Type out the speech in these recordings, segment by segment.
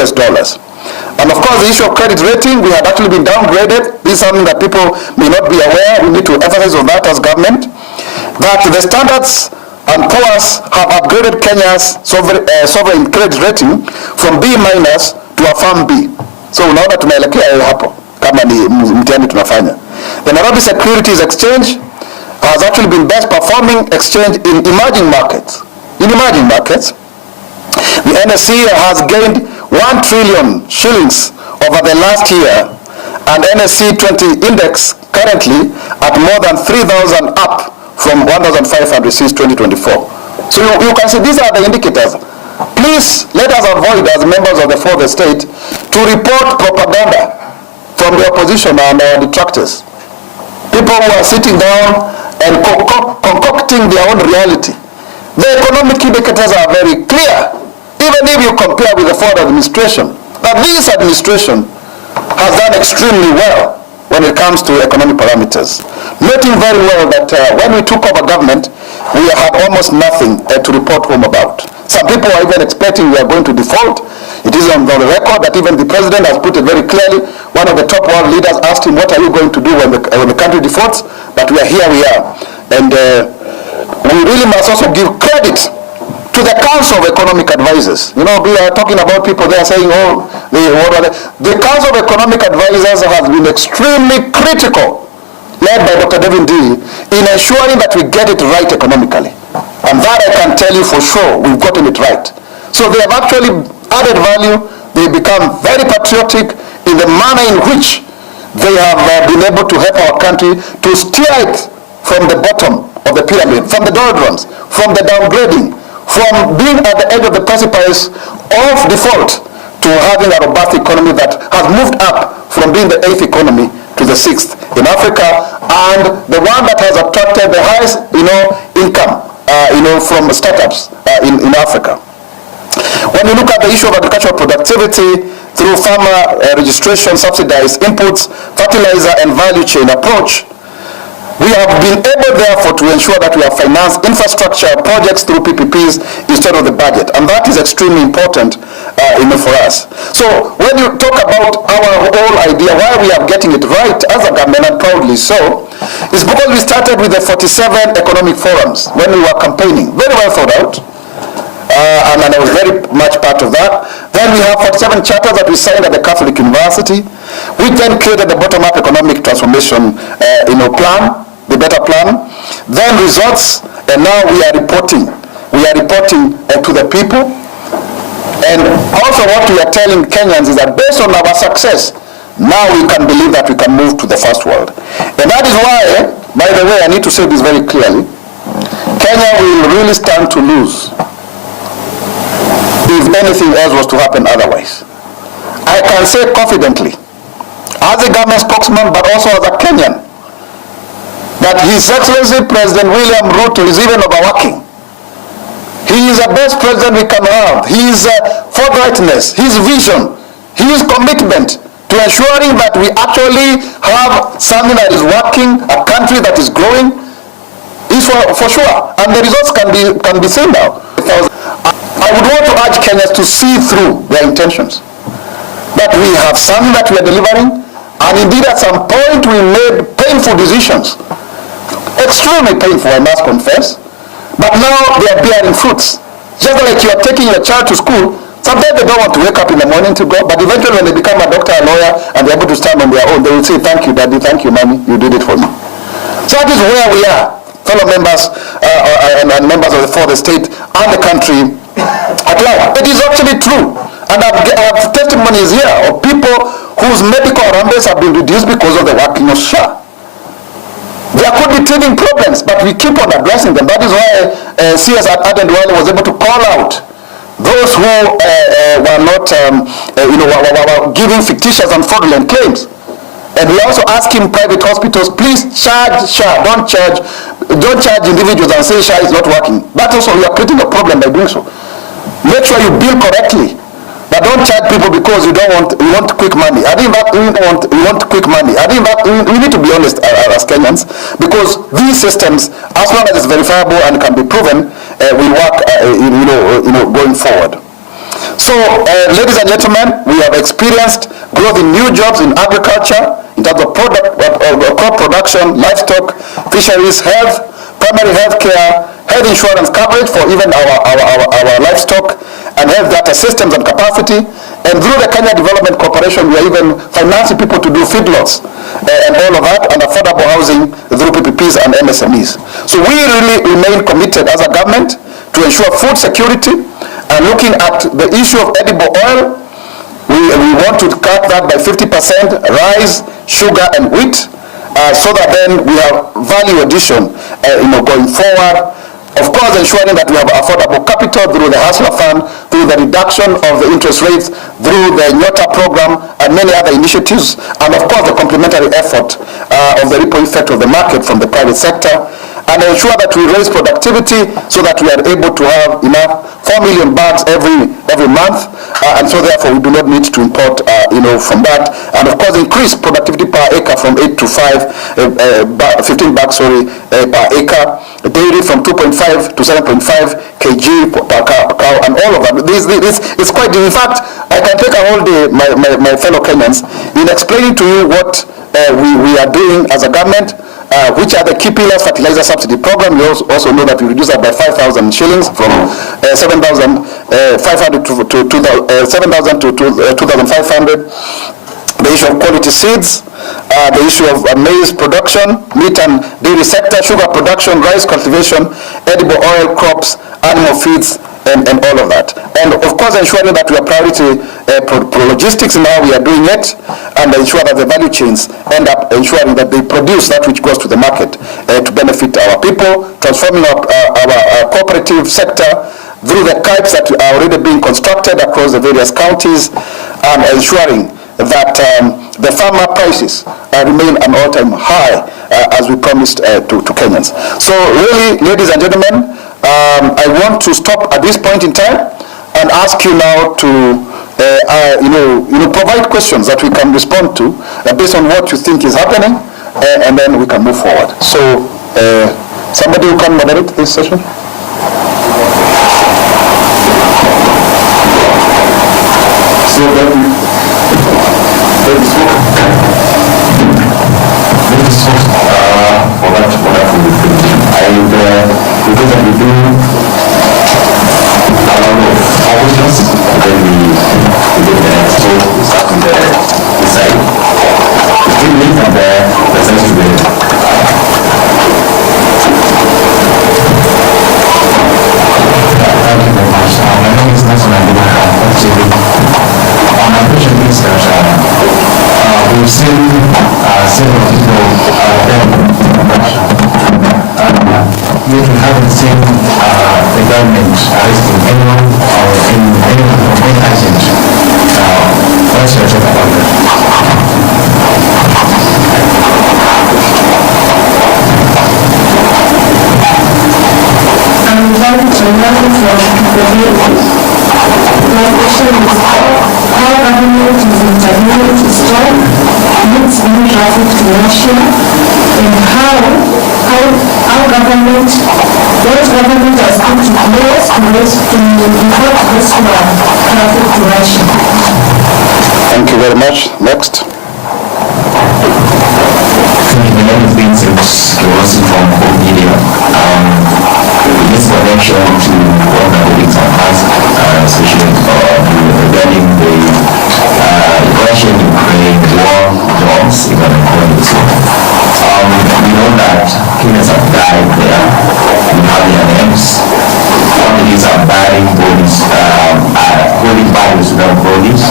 US dollars. And of course, the issue of credit rating, we had actually been downgraded. This is something that people may not be aware. We need to emphasize on that as government. That the Standards and Poor's have upgraded Kenya's sovereign credit rating from B- to a firm B. So unaona tunaelekea hapo kama ni mtihani tunafanya. The Nairobi Securities Exchange has actually been best performing exchange in emerging markets. In emerging markets, the NSE has gained 1 trillion shillings over the last year, and NSE 20 index currently at more than 3,000 up from 1,500 since 2024. So you can see these are the indicators. Please let us avoid, as members of the fourth estate, to report propaganda from the opposition and our detractors. People who are sitting down and concocting their own reality. The economic indicators are very clear, even if you compare with the Ford administration. But this administration has done extremely well when it comes to economic parameters. Noting very well that when we took over government, we had almost nothing to report home about. Some people are even expecting we are going to default. It is on the record that even the president has put it very clearly. One of the top world leaders asked him, what are you going to do when the country defaults? But we are here, we are. And we really must also give credit to the Council of Economic Advisors. You know, we are talking about people there saying, oh, the Council of Economic Advisors has been extremely critical, led by Dr. Devin D, in ensuring that we get it right economically. And that I can tell you for sure, we've gotten it right. So they have actually added value. They become very patriotic in the manner in which they have been able to help our country to steer it from the bottom of the pyramid, from the doldrums, from the downgrading, from being at the edge of the precipice of default to having a robust economy that has moved up from being the 8th economy to the 6th in Africa, and the one that has attracted the highest, income, from startups in Africa. When you look at the issue of agricultural productivity through farmer registration, subsidized inputs, fertilizer and value chain approach, we have been able, therefore, to ensure that we have financed infrastructure projects through PPPs instead of the budget. And that is extremely important for us. So when you talk about our whole idea, why we are getting it right as a government, and proudly so, is because we started with the 47 economic forums when we were campaigning. Very well thought out. And I was very much part of that. Then we have 47 charters that we signed at the Catholic University. We then created the bottom-up economic transformation plan, the better plan, then results, and now we are reporting. We are reporting to the people. And also what we are telling Kenyans is that based on our success, now we can believe that we can move to the first world. And that is why, by the way, I need to say this very clearly, Kenya will really stand to lose if anything else was to happen otherwise. I can say confidently, as a government spokesman, but also as a Kenyan, that His Excellency President William Ruto is even overworking. He is the best president we can have. His forthrightness, his vision, his commitment to ensuring that we actually have something that is working, a country that is growing, is for sure. And the results can be seen now. I would want to urge Kenyans to see through their intentions. That we have something that we are delivering, and indeed at some point we made painful decisions. Extremely painful, I must confess. But now they are bearing fruits. Just like you are taking your child to school, sometimes they don't want to wake up in the morning to go, but eventually when they become a doctor, a lawyer, and they're able to stand on their own, they will say, thank you, Daddy, thank you, Mommy, you did it for me. So that is where we are, fellow members and members of the fourth estate and the country at large. It is actually true. And I have testimonies here of people whose medical arrangements have been reduced because of the working of SHA. There could be teething problems, but we keep on addressing them. That is why CS Adendwale was able to call out those who were not, were giving fictitious and fraudulent claims. And we also asking private hospitals, please charge SHA, don't charge individuals and say SHA is not working. That also, we are creating a problem by doing so. Make sure you bill correctly. But don't charge people because you want quick money. I think that we want quick money. I think that we need to be honest as Kenyans, because these systems, as long as it's verifiable and can be proven, will work, going forward. So, ladies and gentlemen, we have experienced growth in new jobs in agriculture, in terms of crop production, livestock, fisheries, health, primary health care, health insurance coverage for even our livestock, and health data systems and capacity. And through the Kenya Development Corporation, we are even financing people to do feedlots and all of that, and affordable housing through PPPs and MSMEs. So we really remain committed as a government to ensure food security, and looking at the issue of edible oil, we want to cut that by 50%, rice, sugar, and wheat, so that then we have value addition, going forward. Of course, ensuring that we have affordable capital through the Hustler Fund, through the reduction of the interest rates, through the Nyota program, and many other initiatives, and of course the complementary effort of the ripple effect of the market from the private sector, and ensure that we raise productivity so that we are able to have enough 4 million bags every month, and so therefore we do not need to import, from that, and of course increase productivity per acre from 8 to 15 bags, per acre, dairy from 2.5 to 7.5 kg per cow, and all of that. This is quite, in fact, I can take a whole day, my fellow Kenyans, in explaining to you what we are doing as a government, which are the key pillars. Fertilizer subsidy program, we also know that we reduced that by 5,000 shillings from 7,500 to 7,000 to 2,500. The issue of quality seeds, the issue of maize production, meat and dairy sector, sugar production, rice cultivation, edible oil crops, animal feeds, and all of that. And of course ensuring that we are priority logistics in how we are doing it, and ensure that the value chains end up ensuring that they produce that which goes to the market to benefit our people, transforming our cooperative sector through the CAIPs that are already being constructed across the various counties, and ensuring that the farmer prices remain an all-time high, as we promised to Kenyans. So really, ladies and gentlemen, I want to stop at this point in time and ask you now to provide questions that we can respond to based on what you think is happening, and then we can move forward. So somebody who can moderate this session? So for that wonderful presentation. And because we do a lot of questions, then we get the next. So we start with the side. We meet and present to the Thank you very much. My name is Nelson Andima. My question is that we've seen several people yet we haven't seen the government arresting anyone or anyone from any agent. What's your thought about that? I'm invited to another from my question is how government is intervening to stop goods being trafficked to Russia, and what government has put in place to import this traffic to Russia. Thank you very much. Next. My name is Vincent Kirosi from Home Media. This connection to what the colleagues have asked, especially regarding the Russian-Ukraine war jobs, if I can call it so. We know that Kenyans have died there. We have their names. Families are burying bodies, holding bodies without bodies.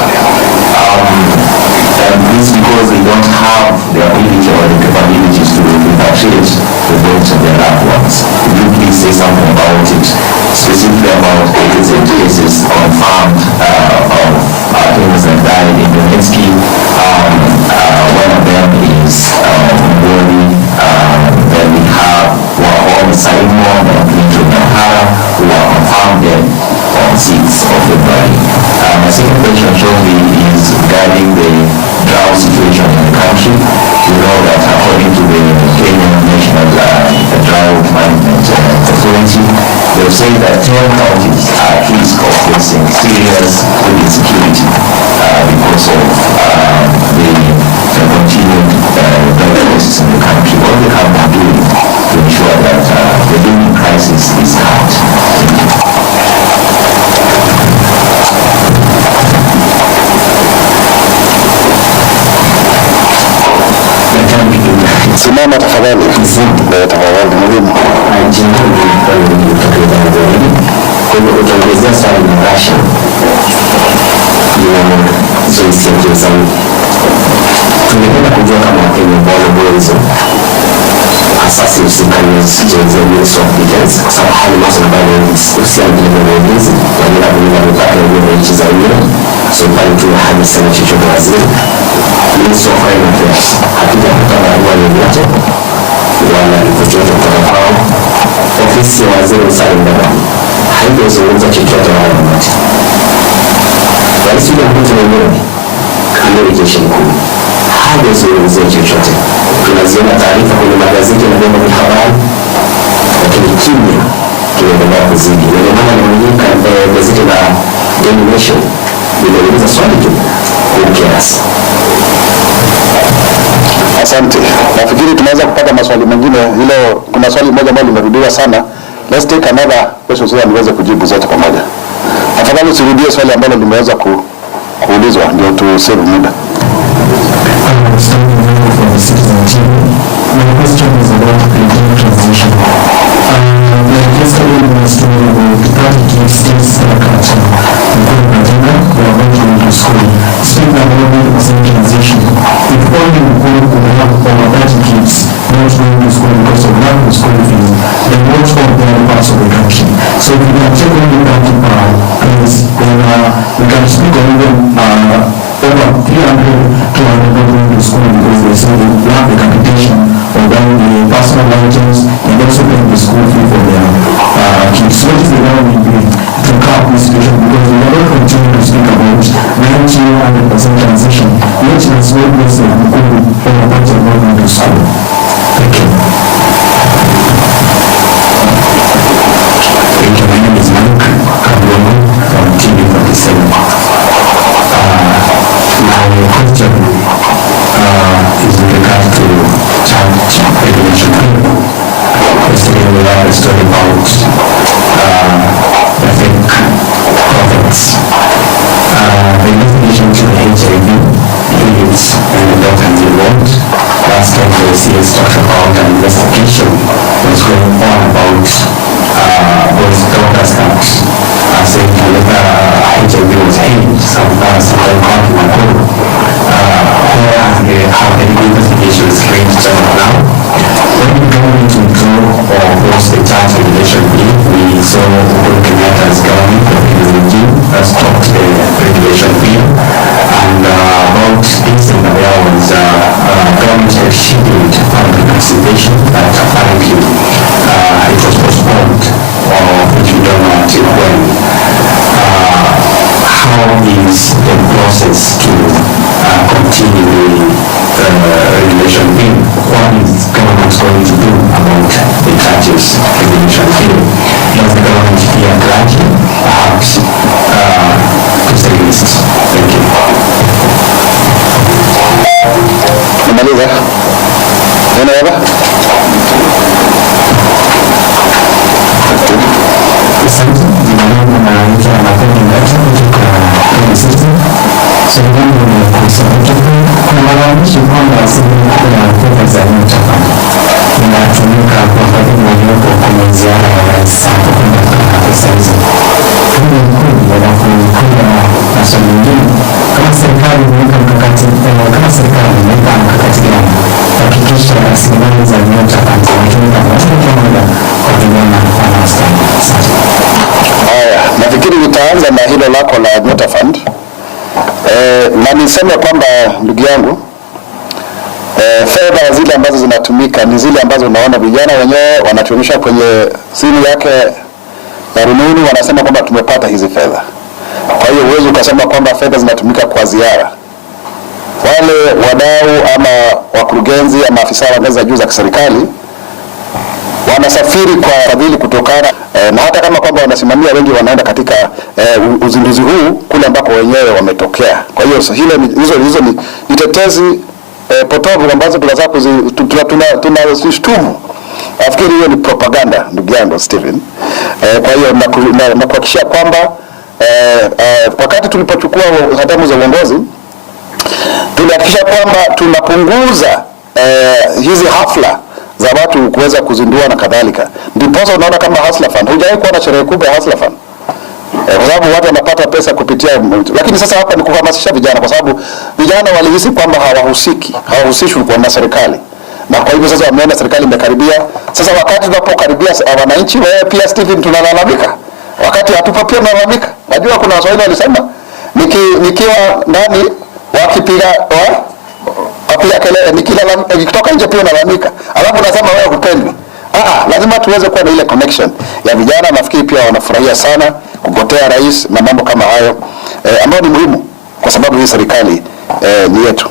And this because they don't have the ability or the capabilities to repatriate the bodies of their loved ones. Could you please say something about it, specifically about the recent cases confirmed of Kenyans that died in Donetsk? One of them is Mwaura. Then we have Mwaura Simon and Clinton Mwaura, who are confirmed dead on 6th of February. My second question shortly is regarding the situation in the country. You know that according to the Kenyan National Drought Drought Management Authority. They've said that 10 counties are at risk of facing serious food insecurity because of the continued drought crisis in the country. What they have been doing to ensure that the living crisis is cut. Simama tafadhali. Tafadhali mwalimu. Kwa utaongezea swali la Russia ni zoezi ya kizani. Tungependa kujua kama Wakenya ambao hizo asasi usikani zoezi ya Ministry of Defense kwa sababu hali maswala ambayo husiana na ulinzi na bila mipaka ya nchi za nje. So pale tuna hadi sana chochote waziri Ministry of Foreign Affairs hatujapata barua yoyote wala chochote kutoka kwao. Ofisi ya waziri usalama haijazungumza chochote wala yoyote. Rais wa Jamhuri mwenyewe kamili jeshi mkuu hajazungumzia chochote. Tunaziona taarifa kwenye magazeti na vyombo vya habari, lakini kimya kinaendelea kuzidi. Ndio maana nimeandika gazeti la Daily Nation nimeuliza swali tu kiasi. Asante. Nafikiri tunaweza kupata maswali mengine. Hilo kuna swali moja ambalo limerudiwa sana. Let's take another question so niweze kujibu zote pamoja. Afadhali usirudie swali ambalo limeweza kuulizwa ndio tu save muda. My question is about the green transition. Yesterday we were talking about the 30 states that are including Nigeria, they are going to go to school. Speaking about the transition, if only we could have over 30 kids not going to school because of lack of school fees, then what of the other parts of the country? So if we can take only 30 per place, then we can speak on even over 300 to 200 going to school because they say they lack the capitation or then the personal items and also paying the school fee for their kids. So what is the government doing to curb this situation? Because we never continue to speak about 90-100% transition, which has no place in the for a bunch of not going to school. Thank you. Thank you. My name is Mike Kablomo from TV47. My question is in regard to child regulation. Yesterday we had a story about I think prophets. The investigation to the HIV, AIDS, and the doctors involved. Last time the CS talked about an investigation was going on about those doctors that are saying whether HIV was AIDS, sometimes talking about where how the investigations reached now. When we go into draw or post the child regulation bill, we saw Kenyatta's government, the regime, has stopped the regulation bill. And about December there was government had scheduled public consultation, but apparently it was postponed, which we don't know until when. How is the process to continue the regulation bill? What is government going to do about the churches regulation bill? Does the government fear clergy, perhaps to say this? Thank you. Namaliza. Unaelewa? Asante, ninaona mwanamke anapenda ngazi kutoka university. Serikali inakusaidia kuna malalamishi kwamba asilimia kubwa ya fedha za nyota inatumika kwa fadhili walioko kwenye ziara ya rais hapo kwenda kupata pesa hizo. Hili ni kweli, alafu kuna maswali mengine kama serikali imeweka mkakati gani kuhakikisha rasilimali za nyota zinatumika moja kwa moja kwa vijana wanaostahili. Asante. Haya, nafikiri nitaanza na hilo lako la Nyota Fund. Na niseme kwamba ndugu yangu, fedha zile ambazo zinatumika ni zile ambazo unaona vijana wenyewe wanatuonyesha kwenye simu yake ya rununu, wanasema kwamba tumepata hizi fedha. Kwa hiyo uwezo ukasema kwamba fedha zinatumika kwa ziara. Wale wadau ama wakurugenzi ama afisa wa ngazi za juu za kiserikali wanasafiri kwa fadhili kutokana na hata kama kwamba wanasimamia, wengi wanaenda katika uzinduzi huu kule ambako wenyewe wametokea. Kwa hiyo hizo ni tetezi potovu ambazo tunazishtumu. Nafikiri hiyo ni propaganda, ndugu yangu Stephen. Kwa hiyo nakuhakikishia kwamba wakati tulipochukua hatamu za uongozi tulihakikisha kwamba tunapunguza hizi hafla za watu kuweza kuzindua na kadhalika. Ndiposa unaona kama Hustler Fund, hujawahi kuona sherehe kubwa ya Hustler Fund kwa sababu watu wanapata pesa kupitia. Lakini sasa hapa ni kuhamasisha vijana, kwa sababu vijana walihisi kwamba hawahusishwi na serikali, na kwa hivyo sasa wameona serikali imekaribia. Sasa wakati tunapokaribia wananchi, wewe pia Stephen, tunalalamika. Wakati hatupo pia tunalalamika. Najua kuna Waswahili walisema nikiwa ndani wakipiga apiga kelele, nikitoka nje pia nalalamika. Alafu nasema wewe hupendwi. Lazima tuweze kuwa na ile connection ya vijana. Nafikiri pia wanafurahia sana kupotea rais na mambo kama hayo ambayo ni muhimu kwa sababu hii serikali ni yetu.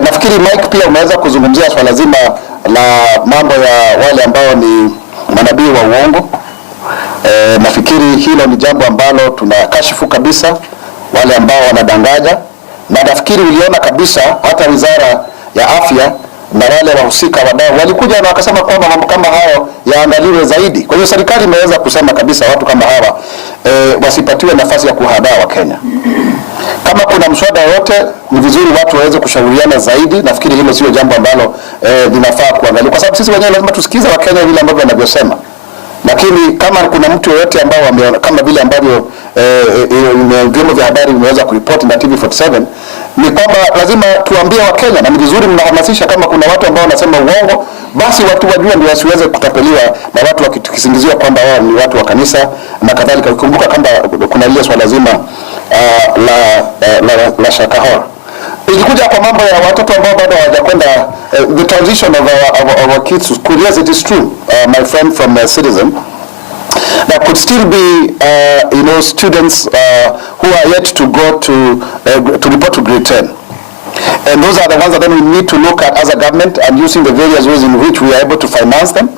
Nafikiri Mike pia unaweza kuzungumzia swala zima la mambo ya wale ambao ni manabii wa uongo. Nafikiri hilo ni jambo ambalo tunakashifu kabisa, wale ambao wanadanganya, na nafikiri uliona kabisa hata Wizara ya Afya na wale wahusika wadau walikuja na wakasema kwamba mambo kama hayo yaangaliwe zaidi. Kwa hiyo serikali imeweza kusema kabisa watu kama hawa wasipatiwe nafasi ya kuhadaa wa Kenya. Kama kuna mswada wote, ni vizuri watu waweze kushauriana zaidi. Nafikiri hilo sio jambo ambalo linafaa kuangaliwa, kwa sababu sisi wenyewe lazima tusikize wa Kenya vile ambavyo wanavyosema. Lakini kama kuna mtu yoyote ambao kama vile ambavyo vyombo vya habari vimeweza kuripoti na TV47, ni kwamba lazima tuambie wa Kenya, na ni vizuri mnahamasisha. Kama kuna watu ambao wanasema uongo, basi watu wajue ndio wasiweze kutapeliwa na watu wakisingiziwa kwamba wao ni watu wa kanisa na kadhalika. Ukikumbuka kwamba kuna ile swala zima la Shakahola. Ikikuja kwa mambo ya watoto ambao bado hawajakwenda the transition of our kids to school. Yes, it is true, my friend from Citizen, there could still be students who are yet to go to report to grade 10, and those are the ones that then we need to look at as a government and using the various ways in which we are able to finance them.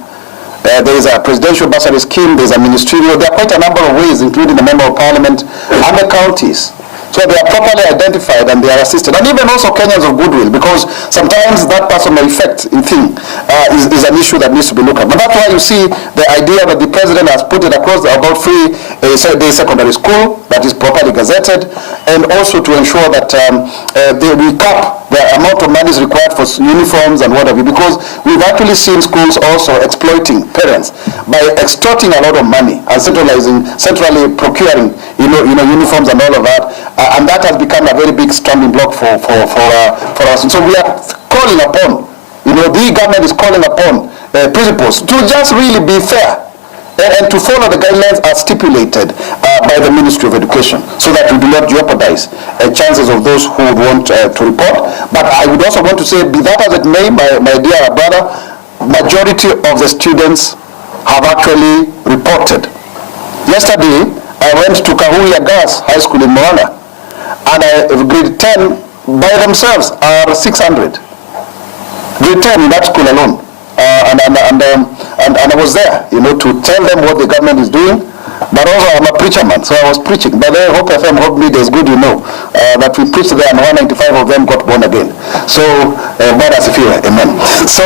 There is a presidential bursary scheme, there is a ministerial, there are quite a number of ways, including the member of parliament and the counties. So they are properly identified and they are assisted, and even also Kenyans of goodwill, because sometimes that personal effect thing is an issue that needs to be looked at. But that's why you see the idea that the president has put it across about free day secondary school that is properly gazetted, and also to ensure that we cap the amount of money is required for uniforms and whatever, because we've actually seen schools also exploiting parents by extorting a lot of money and centrally procuring uniforms and all of that. And that has become a very big stumbling block for us. And so we are calling upon, the government is calling upon principals to just really be fair and to follow the guidelines as stipulated by the Ministry of Education, so that we do not jeopardize chances of those who would want to report. But I would also want to say, be that as it may, my dear brother, majority of the students have actually reported. Yesterday, I went to Kahuya Girls High School in Mwaura, and grade 10 by themselves are 600. Grade 10 in that school alone. And I was there, to tell them what the government is doing. But also I'm a preacher man, so I was preaching. But then Hope FM, Hope Media is good, that we preached there, and 195 of them got born again. So, but as if you were, amen. So,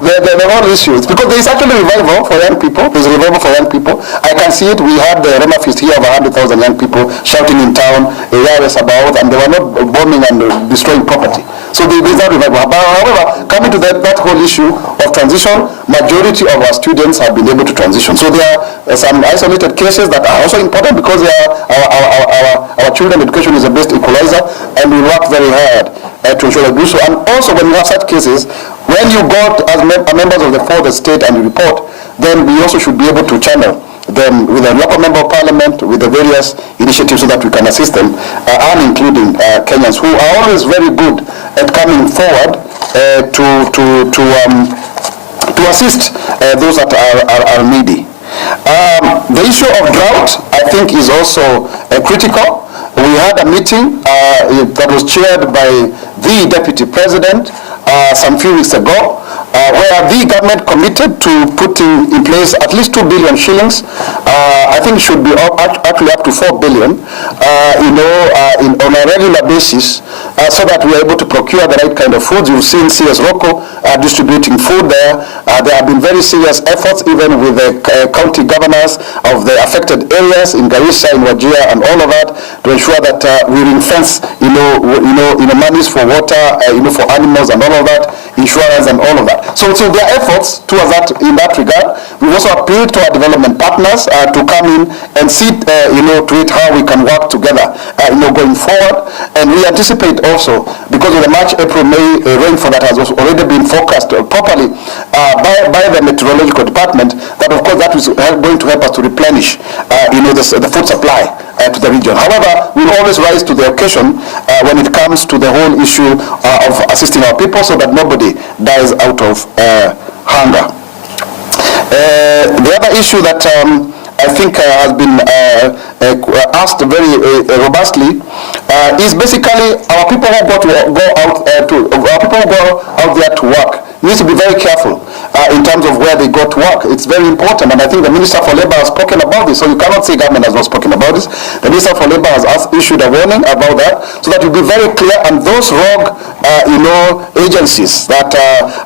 the whole issue is because there is actually revival for young people. There's revival for young people. I can see it. We had the Roma Feast here of 100,000 young people shouting in town, areas about, and they were not bombing and destroying property. So there is that revival. But however, coming to that whole issue of transition, majority of our students have been able to transition. So there are some isolated cases that are also important, because our children's education is the best equalizer, and we work very hard to ensure that we do so. And also when we have such cases, when you go as members of the fourth estate and you report, then we also should be able to channel them with a local member of parliament, with the various initiatives, so that we can assist them, and including Kenyans who are always very good at coming forward to assist those that are needy. The issue of drought, I think, is also critical. We had a meeting that was chaired by the Deputy President some few weeks ago, where the government committed to putting in place at least 2 billion shillings. I think it should be actually up to 4 billion, on a regular basis, so that we are able to procure the right kind of foods. You've seen CS Rocco distributing food there. There have been very serious efforts, even with the county governors of the affected areas in Garissa, in Wajir, and all of that, to ensure that we ring-fence, monies for water, for animals and all of that, insurance and all of that. So there are efforts towards that in that regard. We've also appealed to our development partners to come in and see, to it how we can work together, going forward. And we anticipate also, because of the March, April, May rainfall that has also already been forecast properly by the meteorological department, that of course that is going to help us to replenish, the food supply to the region. However, we'll always rise to the occasion when it comes to the whole issue of assisting our people so that nobody dies out of hunger. The other issue that I think has been asked very robustly is basically our people who go out there to work needs to be very careful in terms of where they go to work. It's very important, and I think the Minister for Labour has spoken about this, so you cannot say government has not spoken about this. The Minister for Labour has issued a warning about that, so that it will be very clear, and those rogue agencies that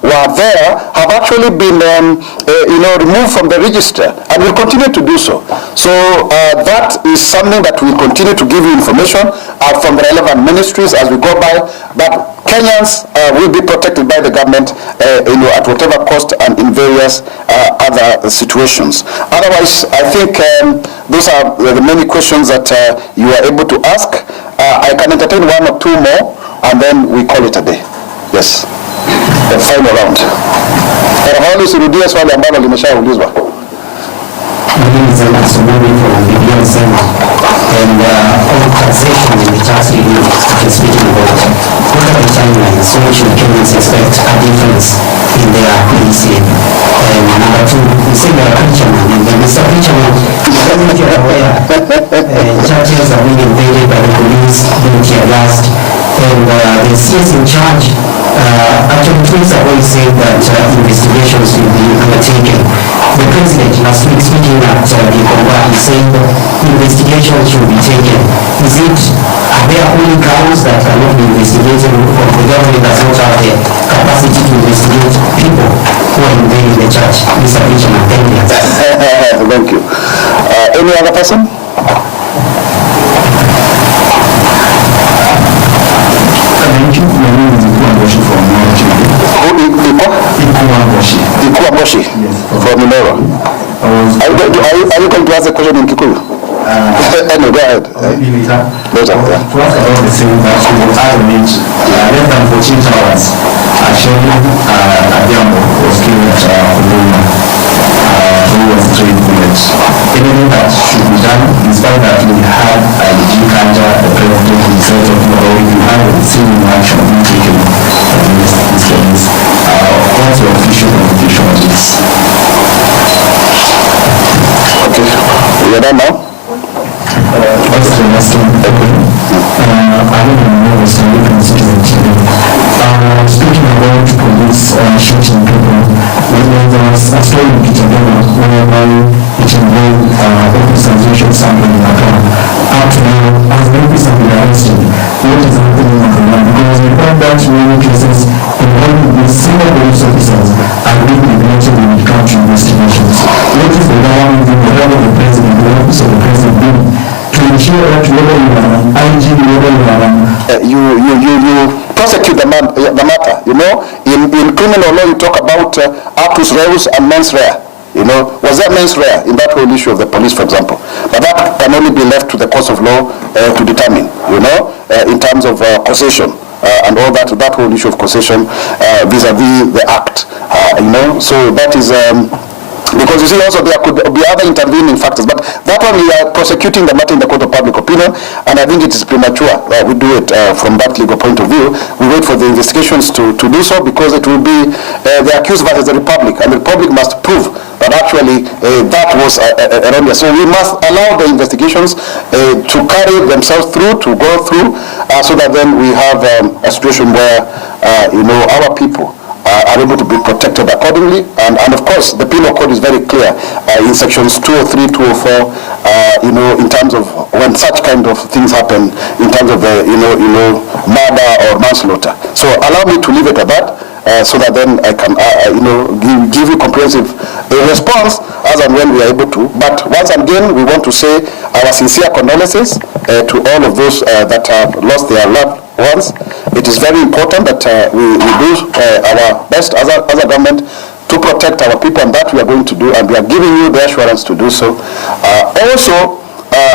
were there have actually been removed from the register, and will continue to do so. So that is something that we continue to give you information from the relevant ministries as we go by, but Kenyans will be protected by the government at whatever cost and in various other situations. Otherwise, I think those are the many questions that you are able to ask. I can entertain one or two more, and then we call it a day. Yes, the final round. Tafadhali usirudia swali ambalo limeshaulizwa. Mimi ni Asomani from Biblia Sema, and on taxation in the tax review, is speaking about what are the timelines so which Kenyans expect a difference in their policy. And number two, we say they are preacherman, and then Mr. Preacherman, if you are aware, churches are being invaded by the police, being tear-gassed, and the CS in charge actually 2 weeks ago he said that investigations will be undertaken. The president last week speaking at the Congress, he said investigations should be taken. Are there only grounds that cannot be investigated, or the government does not have the capacity to investigate people who are invading the church? Mr. Preacherman, thank you. Thank you. Any other person? Thank you. My name is Mwaura from Mwaura. Yes. From Mwaura. Are you going to ask a question in Kikuyu? No, go ahead. Later. Later, yeah. To ask about the same that she was out on it, less than 14 hours, actually, Adiambo was killed at Huduma, who was trained bullets. Anything that should be done, despite that we had IDG Kanja, the president himself, talking about if you have a similar action being taken against these cases, what's your official communication on this? Okay, we are done now? What's the last one? I don't know what's the difference between TV. Speaking about police shooting people, there was a story in Peter whereby it involved officers who shot somebody in a car. Up to now, has the officer been arrested? What is happening on the ground? Because we found that many cases involving these senior police officers are being neglected when it comes to investigations. What is the government doing, the role of the president, the office of the president doing to ensure that whether you are an IG, whether you are you prosecute the matter. In criminal law you talk about actus reus and mens rea. Was there mens rea in that whole issue of the police, for example? But that can only be left to the courts of law to determine, in terms of causation and all that whole issue of causation vis-a-vis the act, So that is... because you see also there could be other intervening factors, but that one we are prosecuting the matter in the court of public opinion, and I think it is premature. We do it from that legal point of view. We wait for the investigations to do so, because it will be the accused versus the republic, and the republic must prove that actually that was erroneous. So we must allow the investigations to carry themselves through, to go through, so that then we have a situation where our people are able to be protected accordingly. And of course, the penal code is very clear in sections 203, 204, in terms of when such kind of things happen, in terms of murder or manslaughter. So allow me to leave it at that. So that then I can, give you comprehensive response as and when we are able to. But once again, we want to say our sincere condolences to all of those that have lost their loved ones. It is very important that we do our best as a government to protect our people, and that we are going to do, and we are giving you the assurance to do so. Also,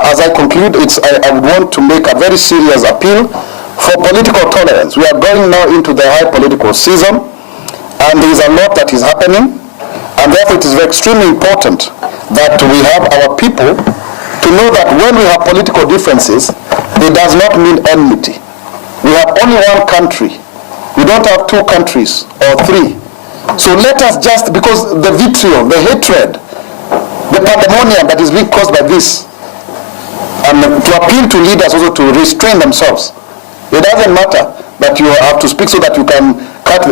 as I conclude, I would want to make a very serious appeal for political tolerance. We are going now into the high political season, and there is a lot that is happening, and therefore it is extremely important that we have our people to know that when we have political differences, it does not mean enmity. We have only one country. We don't have two countries or three. So let us just, because the vitriol, the hatred, the pandemonium that is being caused by this, and to appeal to leaders also to restrain themselves. It doesn't matter that you have to speak so that you can catch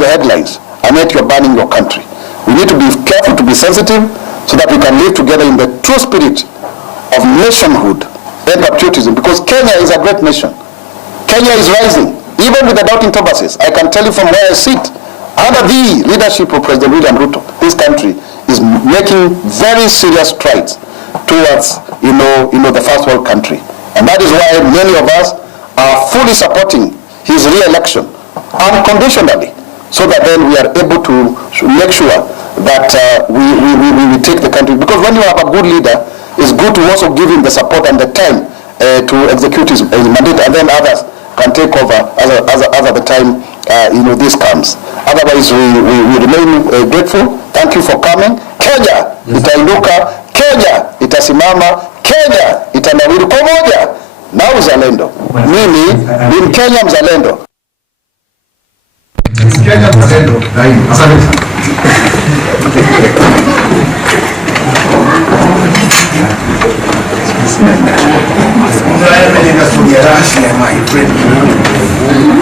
the headlines, and yet you're banning your country. We need to be careful, to be sensitive, so that we can live together in the true spirit of nationhood and patriotism, because Kenya is a great nation. Kenya is rising, even with the doubting Thomases. I can tell you from where I sit, under the leadership of President William Ruto, this country is making very serious strides towards, the first world country. And that is why many of us are fully supporting his re-election unconditionally, so that then we are able to make sure that we take the country. Because when you have a good leader, it's good to also give him the support and the time to execute his mandate, and then others can take over as at the time this comes. Otherwise, we remain grateful. Thank you for coming. Kenya itainuka, Kenya itasimama, Kenya itanawiri pamoja na uzalendo. Mimi ni Mkenya mzalendo. Kenya mzalendo. Asante. My friend.